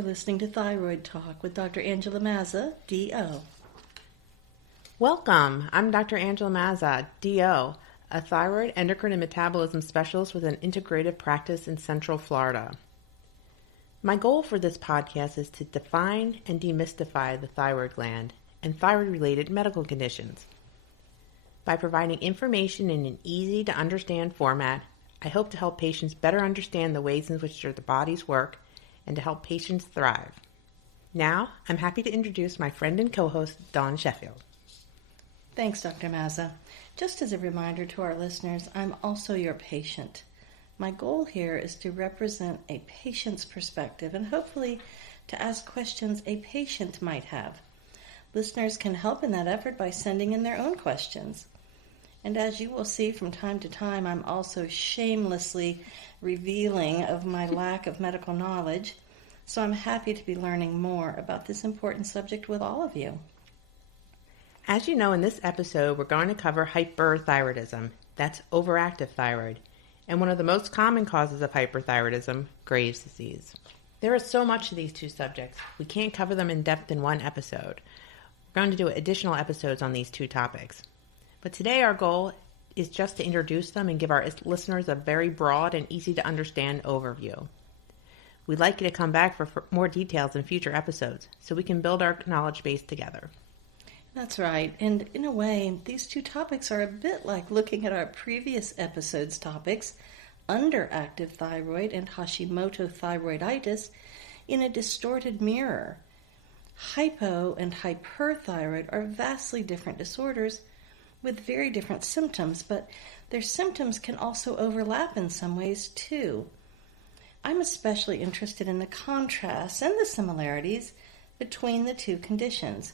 You're listening to Thyroid Talk with Dr. Angela Mazza, D.O. Welcome. I'm Dr. Angela Mazza, D.O., a thyroid, endocrine, and metabolism specialist with an integrative practice in Central Florida. My goal for this podcast is to define and demystify the thyroid gland and thyroid-related medical conditions. By providing information in an easy-to-understand format, I hope to help patients better understand the ways in which their bodies work and to help patients thrive. Now, I'm happy to introduce my friend and co-host, Dawn Sheffield. Thanks, Dr. Mazza. Just as a reminder to our listeners, I'm also your patient. My goal here is to represent a patient's perspective and hopefully to ask questions a patient might have. Listeners can help in that effort by sending in their own questions. And as you will see from time to time, I'm also shamelessly revealing of my lack of medical knowledge, so I'm happy to be learning more about this important subject with all of you. As you know, in this episode, we're going to cover hyperthyroidism. That's overactive thyroid, and one of the most common causes of hyperthyroidism, Gravesdisease. There is so much to these two subjects. We can't cover them in depth in one episode. We're going to do additional episodes on these two topics. But today our goal is just to introduce them and give our listeners a very broad and easy to understand overview. We'd like you to come back for more details in future episodes so we can build our knowledge base together. That's right. And in a way, these two topics are a bit like looking at our previous episode's topics, underactive thyroid and Hashimoto thyroiditis, in a distorted mirror. Hypo and hyperthyroid are vastly different disorders with very different symptoms, but their symptoms can also overlap in some ways too. I'm especially interested in the contrasts and the similarities between the two conditions.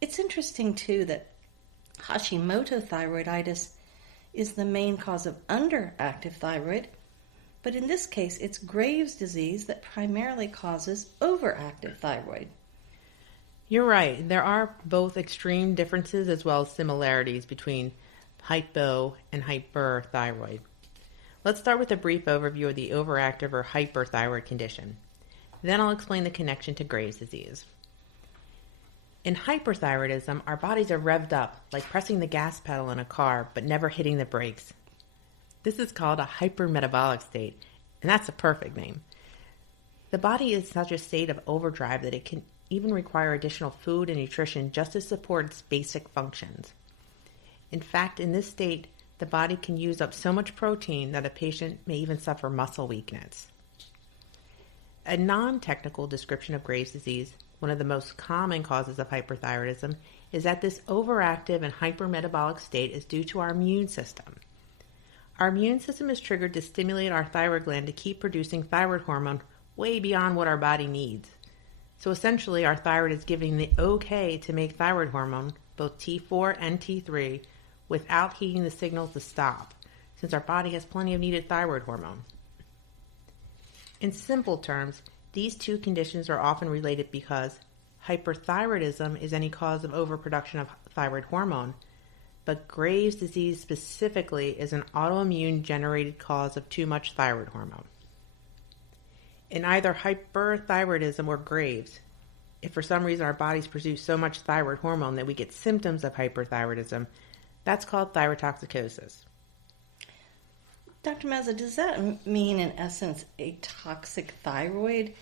It's interesting too that Hashimoto thyroiditis is the main cause of underactive thyroid, but in this case it's Graves' disease that primarily causes overactive thyroid. You're right. There are both extreme differences as well as similarities between hypo and hyperthyroid. Let's start with a brief overview of the overactive or hyperthyroid condition. Then I'll explain the connection to Graves' disease. In hyperthyroidism, our bodies are revved up, like pressing the gas pedal in a car, but never hitting the brakes. This is called a hypermetabolic state, and that's a perfect name. The body is such a state of overdrive that it can even require additional food and nutrition just to support its basic functions. In fact, in this state, the body can use up so much protein that a patient may even suffer muscle weakness. A non-technical description of Graves' disease, one of the most common causes of hyperthyroidism, is that this overactive and hypermetabolic state is due to our immune system. Our immune system is triggered to stimulate our thyroid gland to keep producing thyroid hormone way beyond what our body needs. So essentially, our thyroid is giving the okay to make thyroid hormone, both T4 and T3, without heeding the signals to stop, since our body has plenty of needed thyroid hormone. In simple terms, these two conditions are often related because hyperthyroidism is any cause of overproduction of thyroid hormone, but Graves' disease specifically is an autoimmune generated cause of too much thyroid hormone. In either hyperthyroidism or Graves', if for some reason our bodies produce so much thyroid hormone that we get symptoms of hyperthyroidism, that's called thyrotoxicosis. Dr. Mazza, does that mean in essence a toxic thyroid?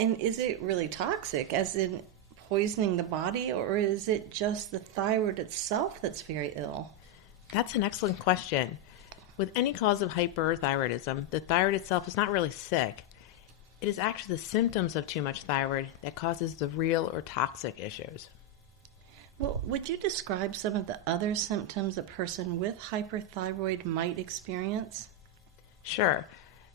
And is it really toxic, as in poisoning the body, or is it just the thyroid itself that's very ill? That's an excellent question. With any cause of hyperthyroidism, the thyroid itself is not really sick. It is actually the symptoms of too much thyroid that causes the real or toxic issues. Well, would you describe some of the other symptoms a person with hyperthyroid might experience? Sure.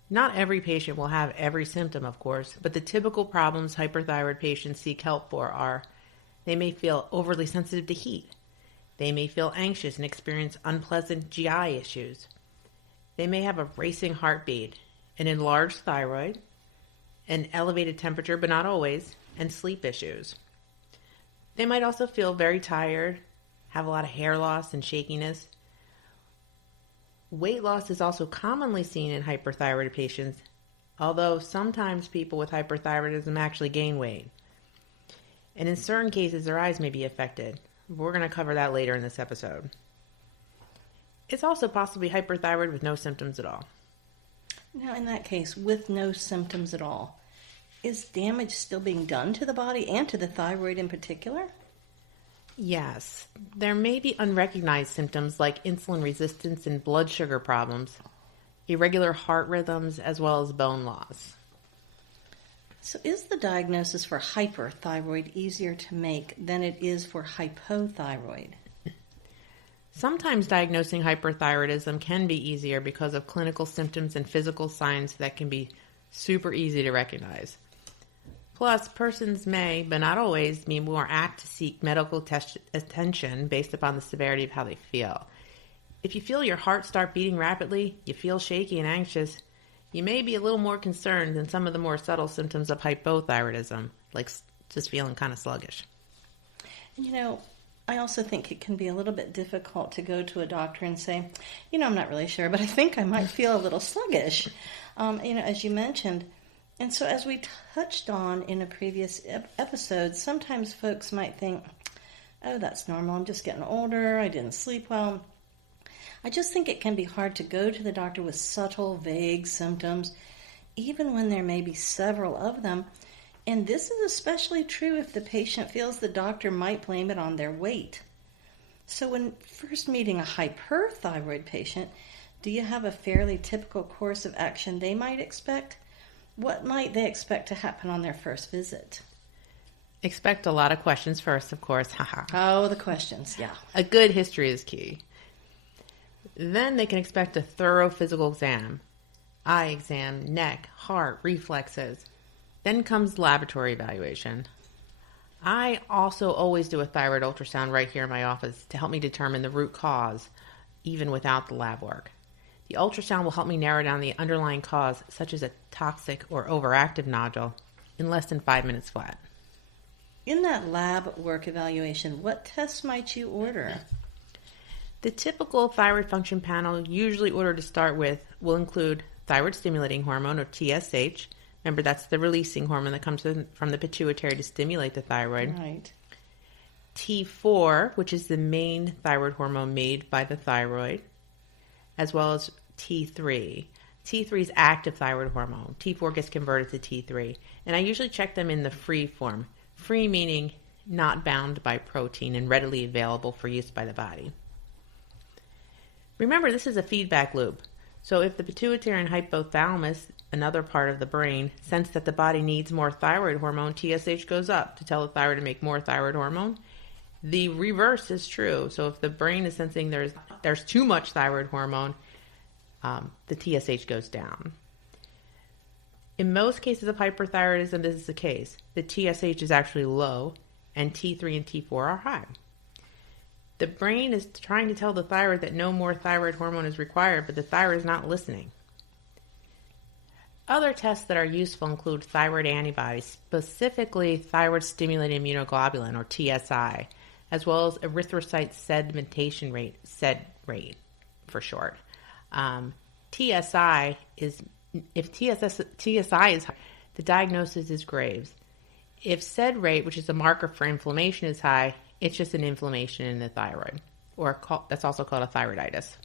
Not every patient will have every symptom, of course, but the typical problems hyperthyroid patients seek help for are they may feel overly sensitive to heat. They may feel anxious and experience unpleasant GI issues. They may have a racing heartbeat, an enlarged thyroid, an elevated temperature, but not always, and sleep issues. They might also feel very tired, have a lot of hair loss and shakiness. Weight loss is also commonly seen in hyperthyroid patients, although sometimes people with hyperthyroidism actually gain weight. And in certain cases, their eyes may be affected. We're going to cover that later in this episode. It's also possible to be hyperthyroid with no symptoms at all. Now, in that case, with no symptoms at all, is damage still being done to the body and to the thyroid in particular? Yes, there may be unrecognized symptoms like insulin resistance and blood sugar problems, irregular heart rhythms, as well as bone loss. So is the diagnosis for hyperthyroid easier to make than it is for hypothyroid? Sometimes diagnosing hyperthyroidism can be easier because of clinical symptoms and physical signs that can be super easy to recognize. Plus, persons may, but not always, be more apt to seek medical attention based upon the severity of how they feel. If you feel your heart start beating rapidly, you feel shaky and anxious, you may be a little more concerned than some of the more subtle symptoms of hypothyroidism, like just feeling kind of sluggish. I also think it can be a little bit difficult to go to a doctor and say, I'm not really sure, but I think I might feel a little sluggish, as you mentioned. And so as we touched on in a previous episode, sometimes folks might think, oh, that's normal. I'm just getting older. I didn't sleep well. I just think it can be hard to go to the doctor with subtle, vague symptoms, even when there may be several of them. And this is especially true if the patient feels the doctor might blame it on their weight. So when first meeting a hyperthyroid patient, do you have a fairly typical course of action they might expect? What might they expect to happen on their first visit? Expect a lot of questions first, of course. Oh, the questions, yeah. A good history is key. Then they can expect a thorough physical exam, eye exam, neck, heart, reflexes. Then comes laboratory evaluation. I also always do a thyroid ultrasound right here in my office to help me determine the root cause, even without the lab work. The ultrasound will help me narrow down the underlying cause, such as a toxic or overactive nodule, in less than 5 minutes flat. In that lab work evaluation, what tests might you order? The typical thyroid function panel usually ordered to start with will include thyroid stimulating hormone, or TSH. Remember, that's the releasing hormone that comes from the pituitary to stimulate the thyroid. Right. T4, which is the main thyroid hormone made by the thyroid, as well as T3. T3 is active thyroid hormone. T4 gets converted to T3. And I usually check them in the free form. Free meaning not bound by protein and readily available for use by the body. Remember, this is a feedback loop. So if the pituitary and hypothalamus, another part of the brain, sense that the body needs more thyroid hormone, TSH goes up to tell the thyroid to make more thyroid hormone. The reverse is true. So if the brain is sensing there's too much thyroid hormone, the TSH goes down. In most cases of hyperthyroidism, this is the case. The TSH is actually low, and T3 and T4 are high. The brain is trying to tell the thyroid that no more thyroid hormone is required, but the thyroid is not listening. Other tests that are useful include thyroid antibodies, specifically thyroid-stimulating immunoglobulin, or TSI, as well as erythrocyte sedimentation rate, SED rate for short. TSI is, if TSI is high, the diagnosis is Graves. If SED rate, which is a marker for inflammation, is high, it's just an inflammation in the thyroid, or that's also called a thyroiditis.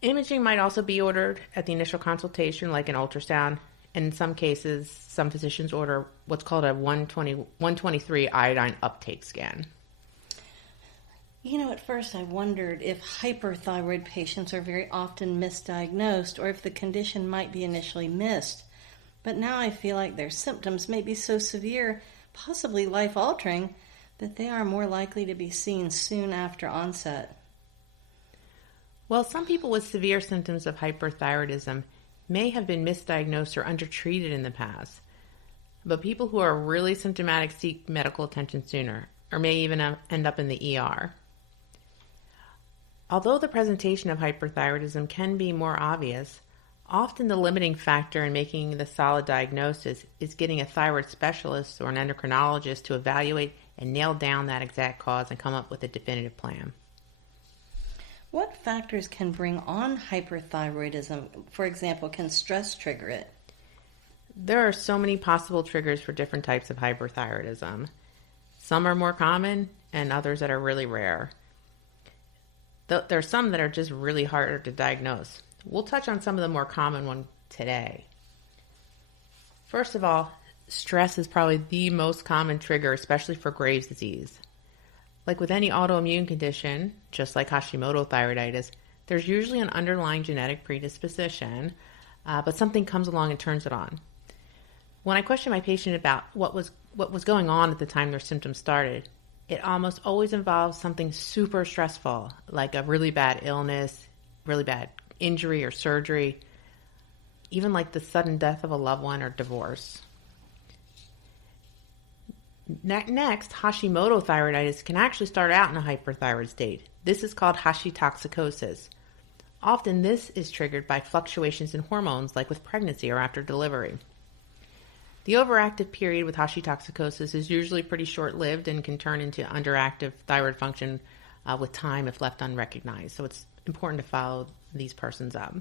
Imaging might also be ordered at the initial consultation, like an ultrasound, and in some cases, some physicians order what's called a 123 iodine uptake scan. At first I wondered if hyperthyroid patients are very often misdiagnosed or if the condition might be initially missed. But now I feel like their symptoms may be so severe, possibly life-altering, that they are more likely to be seen soon after onset. Well, some people with severe symptoms of hyperthyroidism may have been misdiagnosed or undertreated in the past. But people who are really symptomatic seek medical attention sooner, or may even end up in the ER. Although the presentation of hyperthyroidism can be more obvious, often the limiting factor in making the solid diagnosis is getting a thyroid specialist or an endocrinologist to evaluate and nail down that exact cause and come up with a definitive plan. What factors can bring on hyperthyroidism? For example, can stress trigger it? There are so many possible triggers for different types of hyperthyroidism. Some are more common and others that are really rare. There are some that are just really harder to diagnose. We'll touch on some of the more common ones today. First of all, stress is probably the most common trigger, especially for Graves' disease. Like with any autoimmune condition, just like Hashimoto thyroiditis, there's usually an underlying genetic predisposition, but something comes along and turns it on. When I question my patient about what was going on at the time their symptoms started, it almost always involves something super stressful, like a really bad illness, really bad injury or surgery, even like the sudden death of a loved one or divorce. Next, Hashimoto thyroiditis can actually start out in a hyperthyroid state. This is called hashitoxicosis. Often this is triggered by fluctuations in hormones, like with pregnancy or after delivery. The overactive period with hashitoxicosis is usually pretty short-lived and can turn into underactive thyroid function with time if left unrecognized. So it's important to follow these persons up.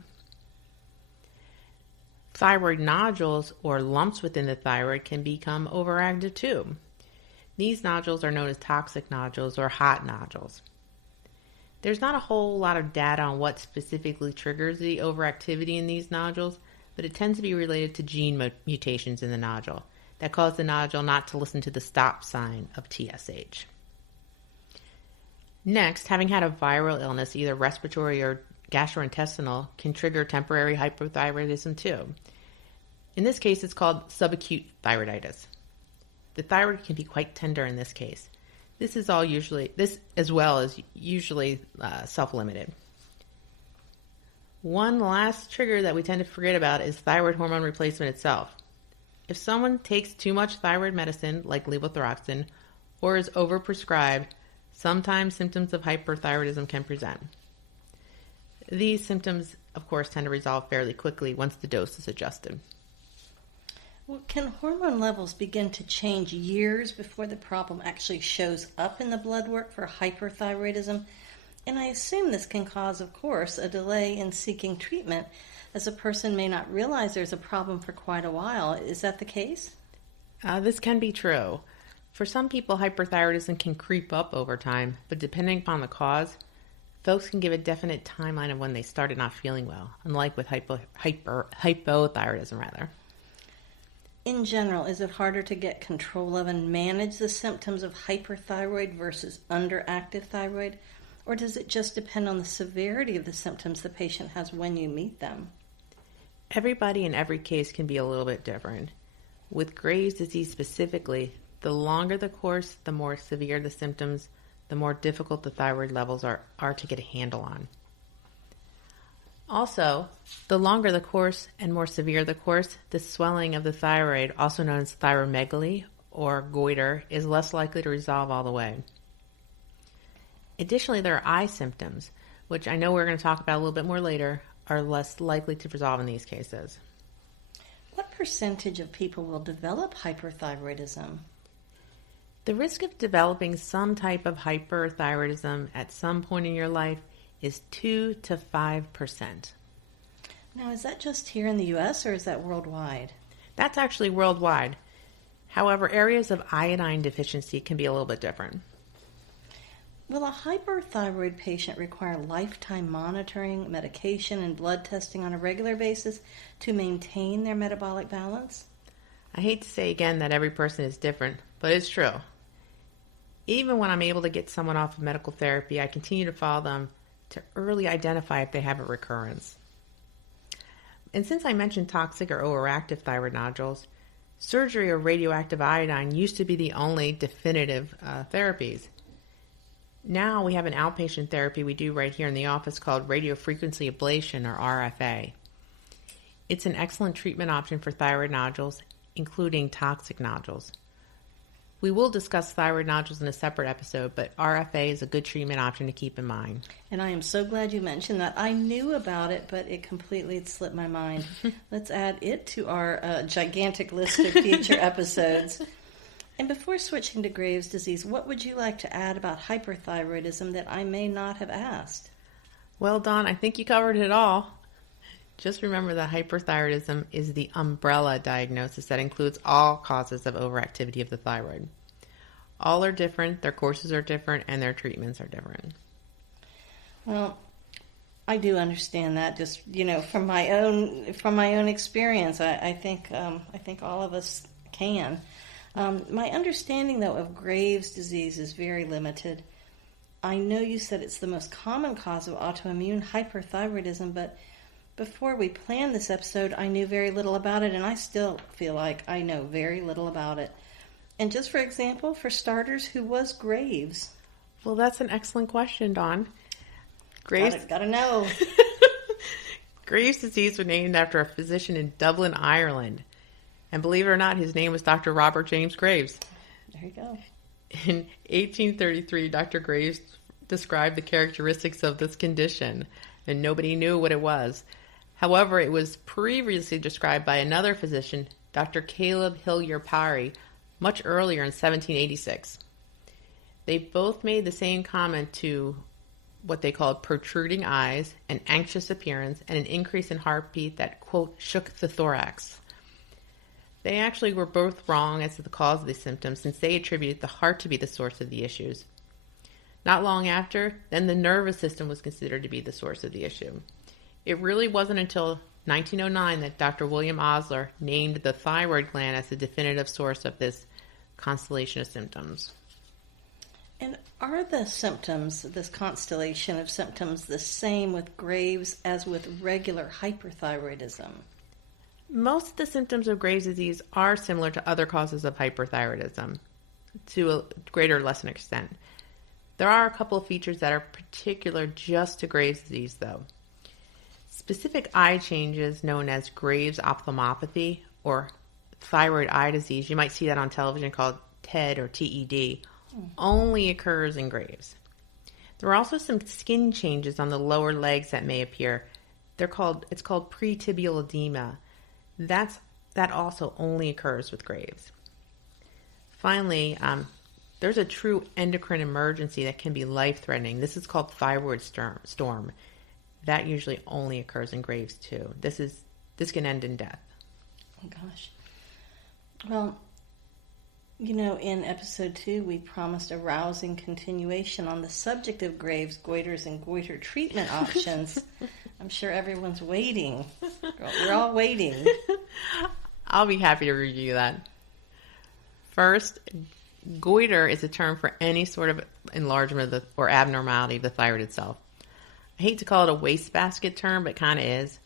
Thyroid nodules or lumps within the thyroid can become overactive too. These nodules are known as toxic nodules or hot nodules. There's not a whole lot of data on what specifically triggers the overactivity in these nodules, but it tends to be related to gene mutations in the nodule that cause the nodule not to listen to the stop sign of TSH. Next, having had a viral illness, either respiratory or gastrointestinal, can trigger temporary hypothyroidism too. In this case, it's called subacute thyroiditis. The thyroid can be quite tender in this case. This as well is usually self-limited. One last trigger that we tend to forget about is thyroid hormone replacement itself. If someone takes too much thyroid medicine, like levothyroxine, or is overprescribed, sometimes symptoms of hyperthyroidism can present. These symptoms, of course, tend to resolve fairly quickly once the dose is adjusted. Well, can hormone levels begin to change years before the problem actually shows up in the blood work for hyperthyroidism? And I assume this can cause, of course, a delay in seeking treatment, as a person may not realize there's a problem for quite a while. Is that the case? This can be true. For some people, hyperthyroidism can creep up over time, but depending upon the cause, folks can give a definite timeline of when they started not feeling well, unlike with hypothyroidism. In general, is it harder to get control of and manage the symptoms of hyperthyroid versus underactive thyroid? Or does it just depend on the severity of the symptoms the patient has when you meet them? Everybody in every case can be a little bit different. With Graves' disease specifically, the longer the course, the more severe the symptoms, the more difficult the thyroid levels are to get a handle on. Also, the longer the course and more severe the course, the swelling of the thyroid, also known as thyromegaly or goiter, is less likely to resolve all the way. Additionally, there are eye symptoms, which I know we're going to talk about a little bit more later, are less likely to resolve in these cases. What percentage of people will develop hyperthyroidism? The risk of developing some type of hyperthyroidism at some point in your life is 2 to 5%. Now, is that just here in the U.S. or is that worldwide? That's actually worldwide. However, areas of iodine deficiency can be a little bit different. Will a hyperthyroid patient require lifetime monitoring, medication, and blood testing on a regular basis to maintain their metabolic balance? I hate to say again that every person is different, but it's true. Even when I'm able to get someone off of medical therapy, I continue to follow them to early identify if they have a recurrence. And since I mentioned toxic or overactive thyroid nodules, surgery or radioactive iodine used to be the only definitive therapies. Now we have an outpatient therapy we do right here in the office called radiofrequency ablation, or RFA. It's an excellent treatment option for thyroid nodules, including toxic nodules. We will discuss thyroid nodules in a separate episode, but RFA is a good treatment option to keep in mind. And I am so glad you mentioned that. I knew about it, but it completely slipped my mind. Let's add it to our gigantic list of future episodes. And before switching to Graves' disease, what would you like to add about hyperthyroidism that I may not have asked? Well, Dawn, I think you covered it all. Just remember that hyperthyroidism is the umbrella diagnosis that includes all causes of overactivity of the thyroid. All are different, their courses are different, and their treatments are different. Well, I do understand that. Just from my own experience, I think all of us can. My understanding, though, of Graves' disease is very limited. I know you said it's the most common cause of autoimmune hyperthyroidism, but before we planned this episode, I knew very little about it, and I still feel like I know very little about it. And just for example, for starters, who was Graves? Well, that's an excellent question, Dawn. Gotta know. Graves' disease was named after a physician in Dublin, Ireland. And believe it or not, his name was Dr. Robert James Graves. There you go. In 1833, Dr. Graves described the characteristics of this condition, and nobody knew what it was. However, it was previously described by another physician, Dr. Caleb Hillier-Parry, much earlier in 1786. They both made the same comment to what they called protruding eyes, an anxious appearance, and an increase in heartbeat that, quote, shook the thorax. They actually were both wrong as to the cause of these symptoms, since they attributed the heart to be the source of the issues. Not long after, then the nervous system was considered to be the source of the issue. It really wasn't until 1909 that Dr. William Osler named the thyroid gland as the definitive source of this constellation of symptoms. And are the symptoms, this constellation of symptoms, the same with Graves as with regular hyperthyroidism? Most of the symptoms of Graves' disease are similar to other causes of hyperthyroidism, to a greater or lesser extent. There are a couple of features that are particular just to Graves' disease, though. Specific eye changes known as Graves' ophthalmopathy or thyroid eye disease, you might see that on television called TED or TED, only occurs in Graves. There are also some skin changes on the lower legs that may appear. It's called pretibial edema. That also only occurs with Graves. Finally, there's a true endocrine emergency that can be life-threatening. This is called thyroid storm. That usually only occurs in Graves too. This can end in death. Oh gosh. Well, in episode 2, we promised a rousing continuation on the subject of Graves, goiters, and goiter treatment options. I'm sure everyone's waiting. We're all waiting. I'll be happy to review that. First, goiter is a term for any sort of enlargement or abnormality of the thyroid itself. I hate to call it a wastebasket term, but it kind of is.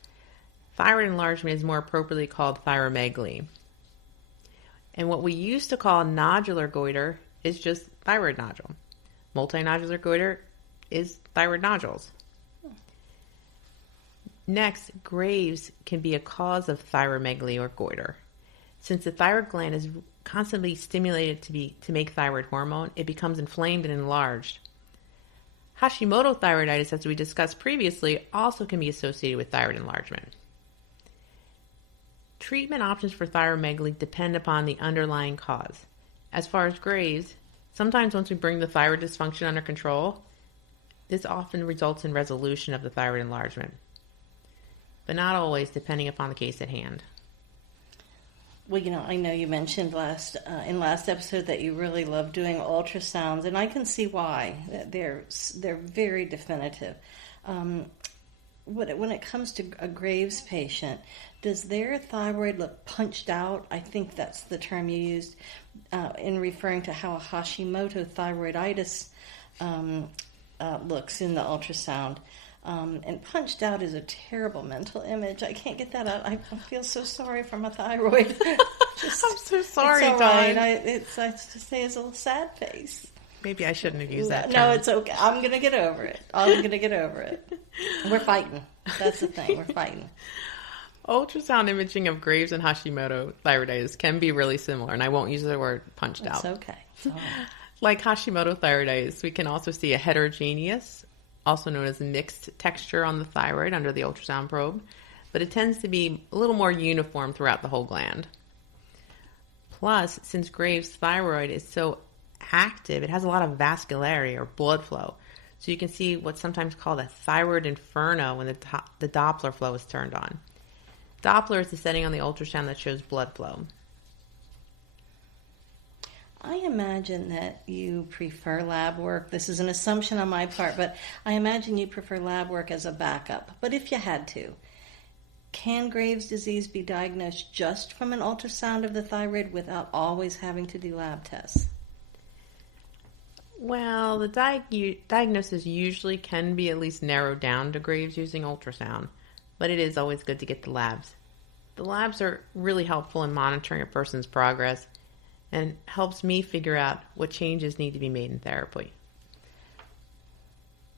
Thyroid enlargement is more appropriately called thyromegaly. And what we used to call nodular goiter is just thyroid nodule. Multinodular goiter is thyroid nodules. Next, Graves can be a cause of thyromegaly or goiter. Since the thyroid gland is constantly stimulated to make thyroid hormone, it becomes inflamed and enlarged. Hashimoto thyroiditis, as we discussed previously, also can be associated with thyroid enlargement. Treatment options for thyromegaly depend upon the underlying cause. As far as Graves, sometimes once we bring the thyroid dysfunction under control, this often results in resolution of the thyroid enlargement. But not always, depending upon the case at hand. Well, I know you mentioned in last episode that you really love doing ultrasounds, and I can see why. They're very definitive. When it comes to a Graves patient, does their thyroid look punched out? I think that's the term you used in referring to how a Hashimoto thyroiditis looks in the ultrasound. And punched out is a terrible mental image. I can't get that out. I feel so sorry for my thyroid. I'm so sorry, Dawn. Dawn. I just say it's a little sad face. Maybe I shouldn't have used that term. No, it's okay. I'm going to get over it. We're fighting. That's the thing. We're fighting. Ultrasound imaging of Graves and Hashimoto thyroiditis can be really similar, and I won't use the word punched out. It's okay. It's all right. Like Hashimoto thyroiditis, we can also see a heterogeneous, also known as mixed texture on the thyroid under the ultrasound probe, but it tends to be a little more uniform throughout the whole gland. Plus, since Graves' thyroid is so active, it has a lot of vascularity or blood flow, So you can see what's sometimes called a thyroid inferno when the Doppler flow is turned on. Doppler is the setting on the ultrasound that shows blood flow. I imagine that you prefer lab work. This is an assumption on my part, but I imagine you prefer lab work as a backup. But if you had to, can Graves' disease be diagnosed just from an ultrasound of the thyroid without always having to do lab tests? Well, the diagnosis usually can be at least narrowed down to Graves using ultrasound, but it is always good to get the labs. The labs are really helpful in monitoring a person's progress and helps me figure out what changes need to be made in therapy.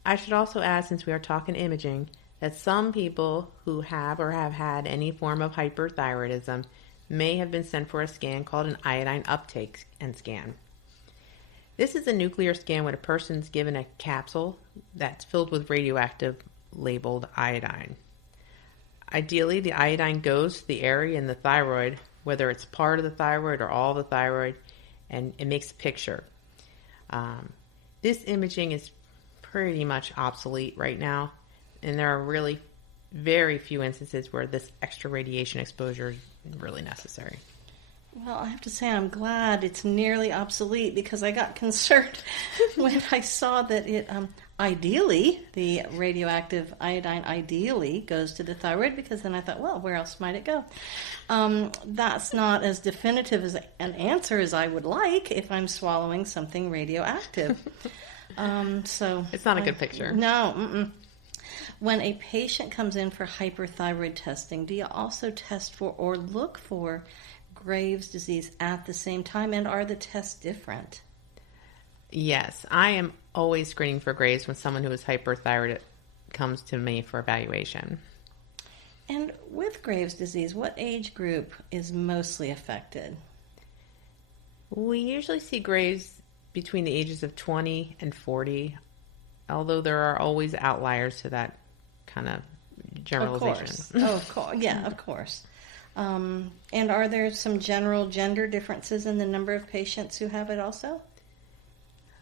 I should also add, since we are talking imaging, that some people who have or have had any form of hyperthyroidism may have been sent for a scan called an iodine uptake and scan. This is a nuclear scan when a person's given a capsule that's filled with radioactive labeled iodine. Ideally, the iodine goes to the area in the thyroid, whether it's part of the thyroid or all of the thyroid, and it makes a picture. This imaging is pretty much obsolete right now, and there are really very few instances where this extra radiation exposure is really necessary. Well, I have to say I'm glad it's nearly obsolete, because I got concerned when I saw that it ideally, the radioactive iodine ideally goes to the thyroid, because then I thought, well, where else might it go? That's not as definitive as an answer as I would like if I'm swallowing something radioactive. So it's not a good picture. No. Mm-mm. When a patient comes in for hyperthyroid testing, do you also test for or look for Graves' disease at the same time, and are the tests different? Yes, I am always screening for Graves when someone who is hyperthyroid comes to me for evaluation. And with Graves' disease, what age group is mostly affected? We usually see Graves between the ages of 20 and 40, although there are always outliers to that kind of generalization. Of course. Yeah, of course. And are there some general gender differences in the number of patients who have it also?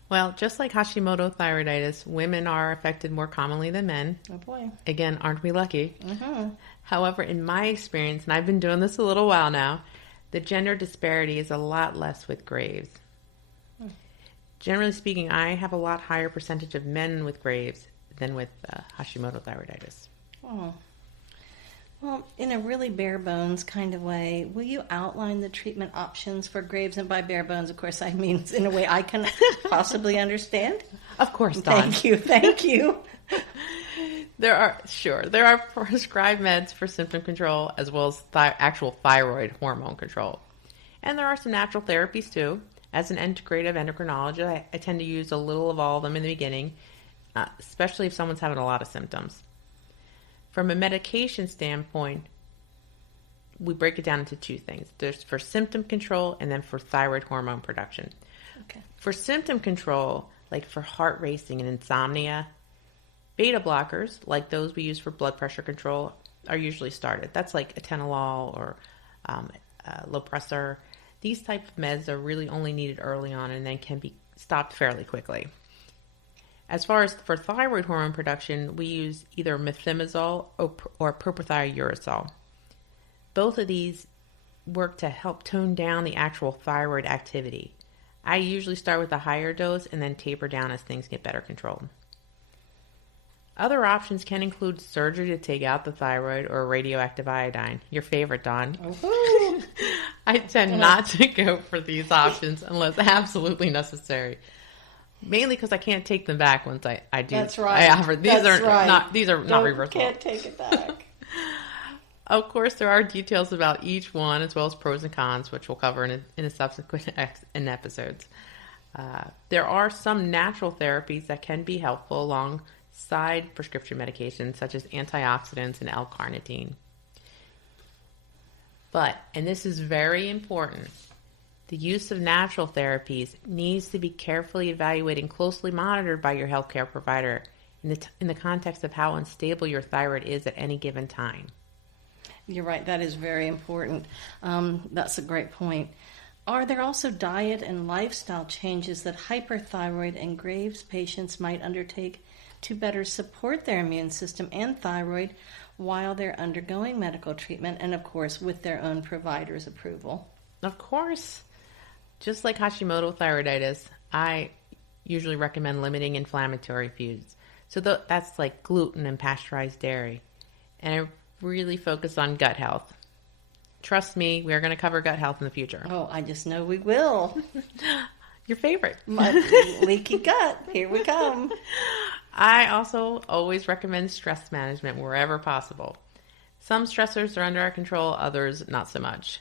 Well, just like Hashimoto thyroiditis, women are affected more commonly than men. Oh boy. Again, aren't we lucky? Mm-hmm. However, in my experience, and I've been doing this a little while now, the gender disparity is a lot less with Graves. Generally speaking, I have a lot higher percentage of men with Graves than with Hashimoto thyroiditis. Oh. Well, in a really bare bones kind of way, will you outline the treatment options for Graves? And by bare bones, of course, I mean in a way I can possibly understand. Of course, Dawn. Thank you. There are prescribed meds for symptom control as well as actual thyroid hormone control. And there are some natural therapies too. As an integrative endocrinologist, I tend to use a little of all of them in the beginning, especially if someone's having a lot of symptoms. From a medication standpoint, we break it down into two things. There's for symptom control and then for thyroid hormone production. Okay. For symptom control, like for heart racing and insomnia, beta blockers, like those we use for blood pressure control, are usually started. That's like atenolol or Lopressor. These type of meds are really only needed early on and then can be stopped fairly quickly. As far as for thyroid hormone production, we use either methimazole or propylthiouracil. Both of these work to help tone down the actual thyroid activity. I usually start with a higher dose and then taper down as things get better controlled. Other options can include surgery to take out the thyroid or radioactive iodine. Your favorite, Dawn. I tend not to go for these options unless absolutely necessary. Mainly because I can't take them back once I do. That's right. I offer. These are not reversible. Can't take it back. Of course, there are details about each one as well as pros and cons, which we'll cover in a subsequent episodes. There are some natural therapies that can be helpful alongside prescription medications such as antioxidants and L-carnitine. But, and this is very important, the use of natural therapies needs to be carefully evaluated and closely monitored by your healthcare provider in the context of how unstable your thyroid is at any given time. You're right. That is very important. That's a great point. Are there also diet and lifestyle changes that hyperthyroid and Graves patients might undertake to better support their immune system and thyroid while they're undergoing medical treatment, and of course with their own provider's approval. Of course. Just like Hashimoto thyroiditis, I usually recommend limiting inflammatory foods. So that's like gluten and pasteurized dairy. And I really focus on gut health. Trust me, we are going to cover gut health in the future. Oh, I just know we will. Your favorite. My leaky gut. Here we come. I also always recommend stress management wherever possible. Some stressors are under our control, others not so much.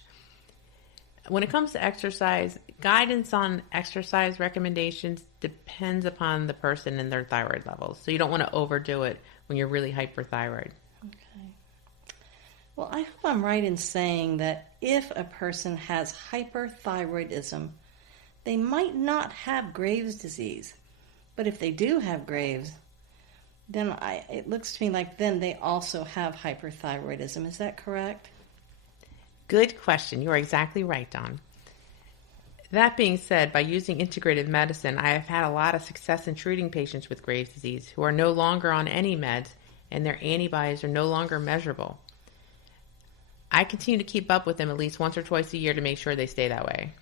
When it comes to exercise, guidance on exercise recommendations depends upon the person and their thyroid levels. So you don't want to overdo it when you're really hyperthyroid. Okay. Well, I hope I'm right in saying that if a person has hyperthyroidism, they might not have Graves' disease. But if they do have Graves, then it looks to me like then they also have hyperthyroidism. Is that correct? Good question. You are exactly right, Dawn. That being said, by using integrative medicine, I have had a lot of success in treating patients with Graves' disease who are no longer on any meds and their antibodies are no longer measurable. I continue to keep up with them at least once or twice a year to make sure they stay that way.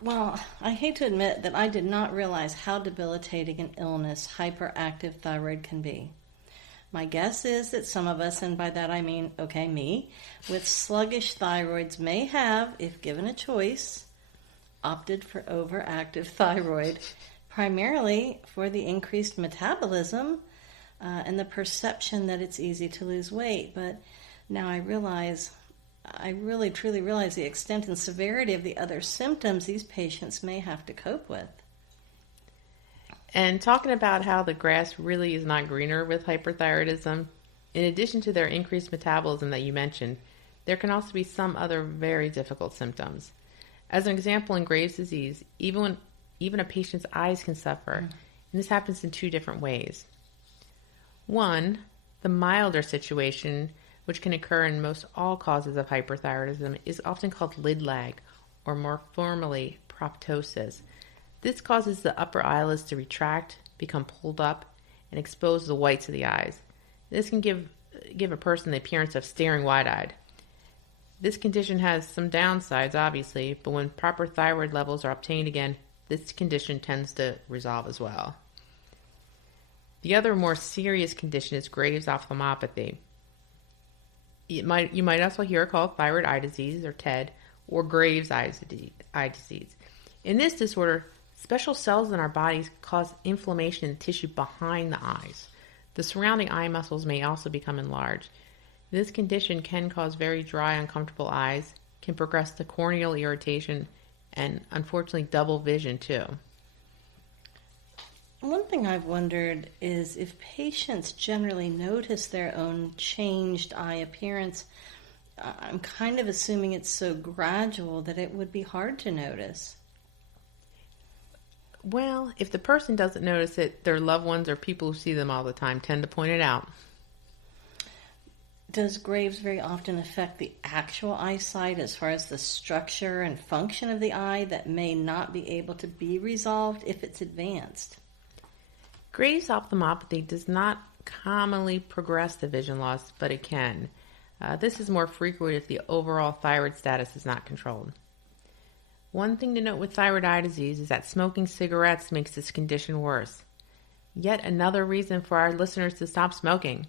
Well, I hate to admit that I did not realize how debilitating an illness hyperactive thyroid can be. My guess is that some of us, and by that I mean, me, with sluggish thyroids may have, if given a choice, opted for overactive thyroid, primarily for the increased metabolism and the perception that it's easy to lose weight. But now I really truly realize the extent and severity of the other symptoms these patients may have to cope with. And talking about how the grass really is not greener with hyperthyroidism, in addition to their increased metabolism that you mentioned, there can also be some other very difficult symptoms. As an example, in Graves' disease, even a patient's eyes can suffer, and this happens in two different ways. One, the milder situation, which can occur in most all causes of hyperthyroidism, is often called lid lag, or more formally, proptosis. This causes the upper eyelids to retract, become pulled up, and expose the whites of the eyes. This can give a person the appearance of staring wide-eyed. This condition has some downsides, obviously, but when proper thyroid levels are obtained again, this condition tends to resolve as well. The other more serious condition is Graves' ophthalmopathy. You might also hear it called thyroid eye disease, or TED, or Graves' eye disease. In this disorder, special cells in our bodies cause inflammation in tissue behind the eyes. The surrounding eye muscles may also become enlarged. This condition can cause very dry, uncomfortable eyes, can progress to corneal irritation, and unfortunately double vision too. One thing I've wondered is if patients generally notice their own changed eye appearance. I'm kind of assuming it's so gradual that it would be hard to notice. Well, if the person doesn't notice it, their loved ones or people who see them all the time tend to point it out. Does Graves very often affect the actual eyesight as far as the structure and function of the eye that may not be able to be resolved if it's advanced? Graves' ophthalmopathy does not commonly progress to vision loss, but it can. This is more frequent if the overall thyroid status is not controlled. One thing to note with thyroid eye disease is that smoking cigarettes makes this condition worse. Yet another reason for our listeners to stop smoking.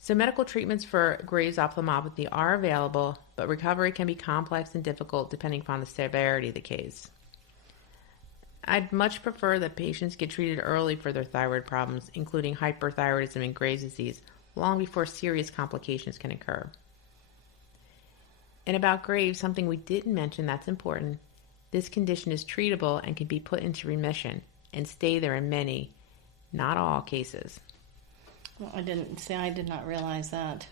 So medical treatments for Graves' ophthalmopathy are available, but recovery can be complex and difficult depending upon the severity of the case. I'd much prefer that patients get treated early for their thyroid problems, including hyperthyroidism and Graves' disease, long before serious complications can occur. And about Graves, something we didn't mention that's important, this condition is treatable and can be put into remission and stay there in many, not all cases. Well, I did not realize that.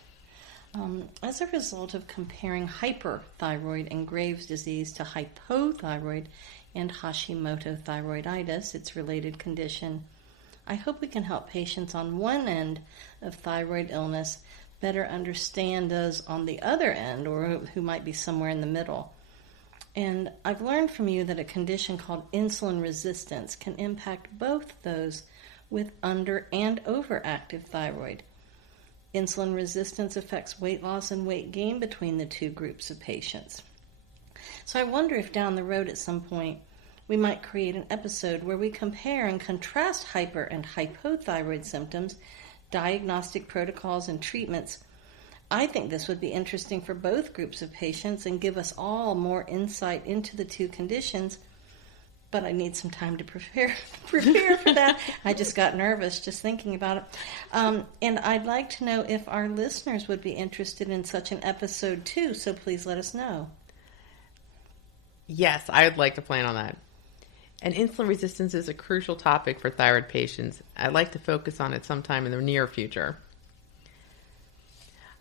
As a result of comparing hyperthyroid and Graves' disease to hypothyroid and Hashimoto thyroiditis, its related condition, I hope we can help patients on one end of thyroid illness better understand those on the other end, or who might be somewhere in the middle. And I've learned from you that a condition called insulin resistance can impact both those with under and overactive thyroid. Insulin resistance affects weight loss and weight gain between the two groups of patients. So I wonder if down the road at some point we might create an episode where we compare and contrast hyper and hypothyroid symptoms, diagnostic protocols, and treatments. I think this would be interesting for both groups of patients and give us all more insight into the two conditions, but I need some time to prepare for that. I just got nervous just thinking about it. And I'd like to know if our listeners would be interested in such an episode too, so please let us know. Yes, I would like to plan on that. And insulin resistance is a crucial topic for thyroid patients. I'd like to focus on it sometime in the near future.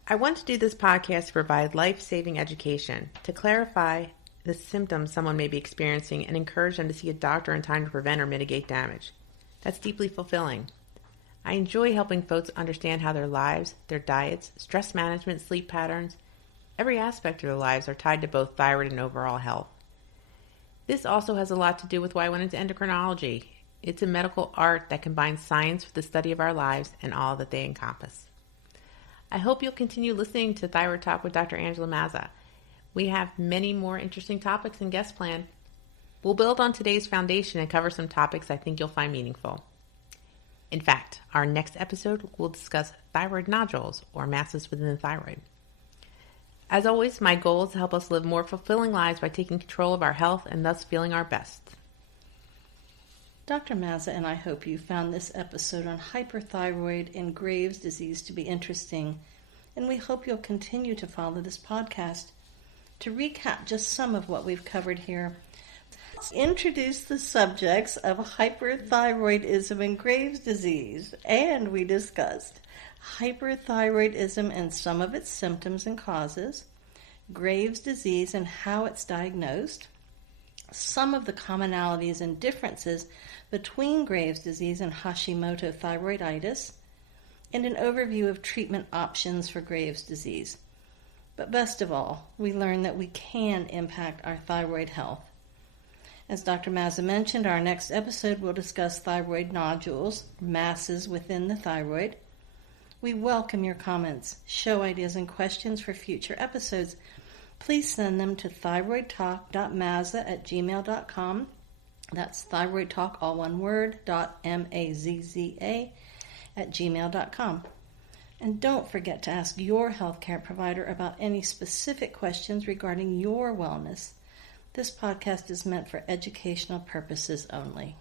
I want to do this podcast to provide life-saving education, to clarify the symptoms someone may be experiencing and encourage them to see a doctor in time to prevent or mitigate damage. That's deeply fulfilling. I enjoy helping folks understand how their lives, their diets, stress management, sleep patterns, every aspect of their lives are tied to both thyroid and overall health. This also has a lot to do with why I went into endocrinology. It's a medical art that combines science with the study of our lives and all that they encompass. I hope you'll continue listening to Thyroid Talk with Dr. Angela Mazza. We have many more interesting topics and guests planned. We'll build on today's foundation and cover some topics I think you'll find meaningful. In fact, our next episode will discuss thyroid nodules, or masses within the thyroid. As always, my goal is to help us live more fulfilling lives by taking control of our health and thus feeling our best. Dr. Mazza and I hope you found this episode on hyperthyroid and Graves' disease to be interesting, and we hope you'll continue to follow this podcast. To recap just some of what we've covered here, let's introduce the subjects of hyperthyroidism and Graves' disease, and we discussed hyperthyroidism and some of its symptoms and causes, Graves' disease and how it's diagnosed, some of the commonalities and differences between Graves' disease and Hashimoto thyroiditis, and an overview of treatment options for Graves' disease. But best of all, we learned that we can impact our thyroid health. As Dr. Mazza mentioned, our next episode will discuss thyroid nodules, masses within the thyroid. We welcome your comments, show ideas, and questions for future episodes. Please send them to thyroidtalk.mazza at gmail.com. That's thyroidtalk, all one word, .mazza at gmail.com. And don't forget to ask your healthcare provider about any specific questions regarding your wellness. This podcast is meant for educational purposes only.